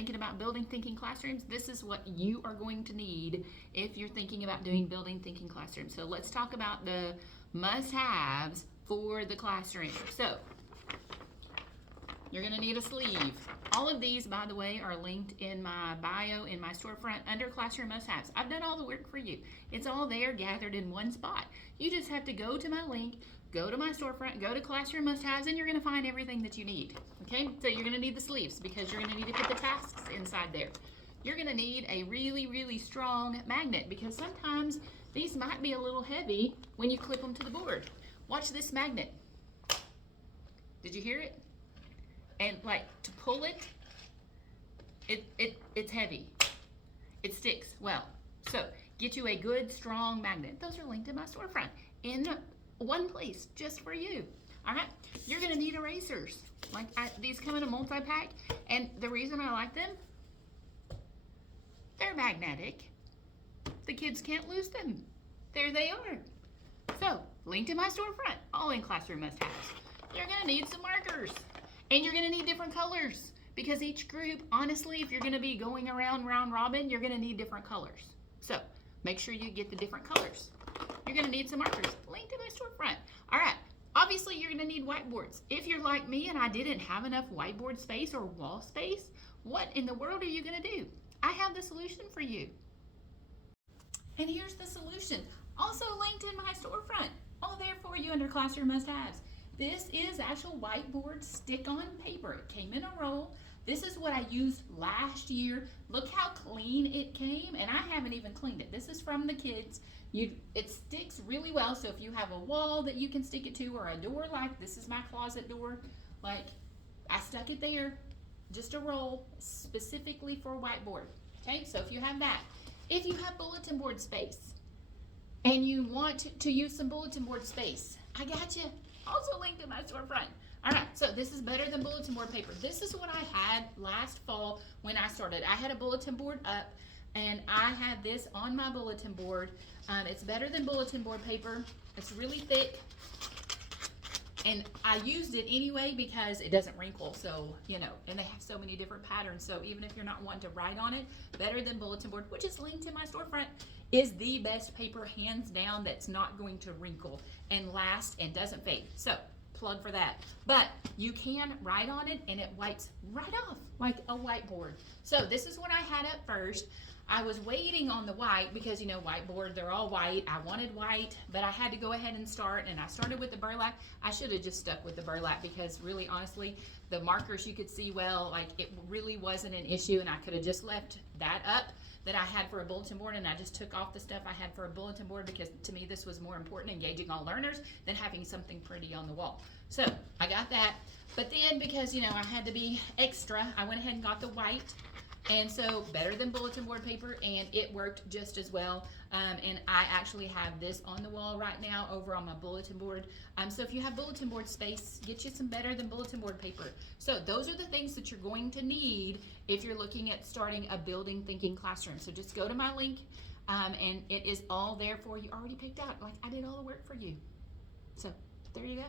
thinking about building thinking classrooms, this is what you are going to need if you're thinking about doing building thinking classrooms. So let's talk about the must-haves for the classroom. So you're going to need a sleeve. All of these, by the way, are linked in my bio in my storefront under classroom must-haves. I've done all the work for you. It's all there gathered in one spot. You just have to go to my link, go to my storefront, go to classroom must-haves, and you're going to find everything that you need. Okay, so you're going to need the sleeves because you're going to need to put the tasks inside there. You're going to need a really, really strong magnet because sometimes these might be a little heavy when you clip them to the board. Watch this magnet. Did you hear it? And like to pull it, it's heavy. It sticks well. So get you a good strong magnet. Those are linked in my storefront in one place just for you. All right, you're gonna need erasers. These come in a multi-pack, and the reason I like them, they're magnetic. The kids can't lose them. There they are. So linked in my storefront, all in classroom must-haves. You're gonna need some markers. And you're gonna need different colors because each group, honestly, if you're gonna be going around round robin, you're gonna need different colors. So make sure you get the different colors. You're gonna need some markers linked in my storefront. All right, obviously you're gonna need whiteboards. If you're like me and I didn't have enough whiteboard space or wall space, what in the world are you gonna do? I have the solution for you. And here's the solution, also linked in my storefront, all there for you under classroom must-haves. This is actual whiteboard stick-on paper. It came in a roll. This is what I used last year. Look how clean it came, and I haven't even cleaned it. This is from the kids. It sticks really well, so if you have a wall that you can stick it to or a door, like this is my closet door, like I stuck it there, just a roll specifically for whiteboard. Okay, so if you have that. If you have bulletin board space and you want to use some bulletin board space, I got you. Also linked in my storefront. All right, so this is better than bulletin board paper. This is what I had last fall when I started. I had a bulletin board up, and I had this on my bulletin board. It's better than bulletin board paper. It's really thick, and I used it anyway because it doesn't wrinkle, so, you know, and they have so many different patterns, so even if you're not wanting to write on it, better than bulletin board, which is linked in my storefront, is the best paper hands down that's not going to wrinkle and last and doesn't fade. So plug for that. But you can write on it and it wipes right off like a whiteboard. So this is what I had up first. I was waiting on the white because, you know, whiteboard, they're all white. I wanted white, but I had to go ahead and start, and I started with the burlap. I should have just stuck with the burlap because really, honestly, the markers you could see well, like it really wasn't an issue, and I could have just left that up that I had for a bulletin board, and I just took off the stuff I had for a bulletin board because to me this was more important, engaging all learners, than having something pretty on the wall. So I got that, but then because, you know, I had to be extra, I went ahead and got the white. And so better than bulletin board paper, and it worked just as well. And I actually have this on the wall right now over on my bulletin board. So if you have bulletin board space, get you some better than bulletin board paper. So those are the things that you're going to need if you're looking at starting a building thinking classroom. So just go to my link, and it is all there for you already picked out. Like I did all the work for you. So there you go.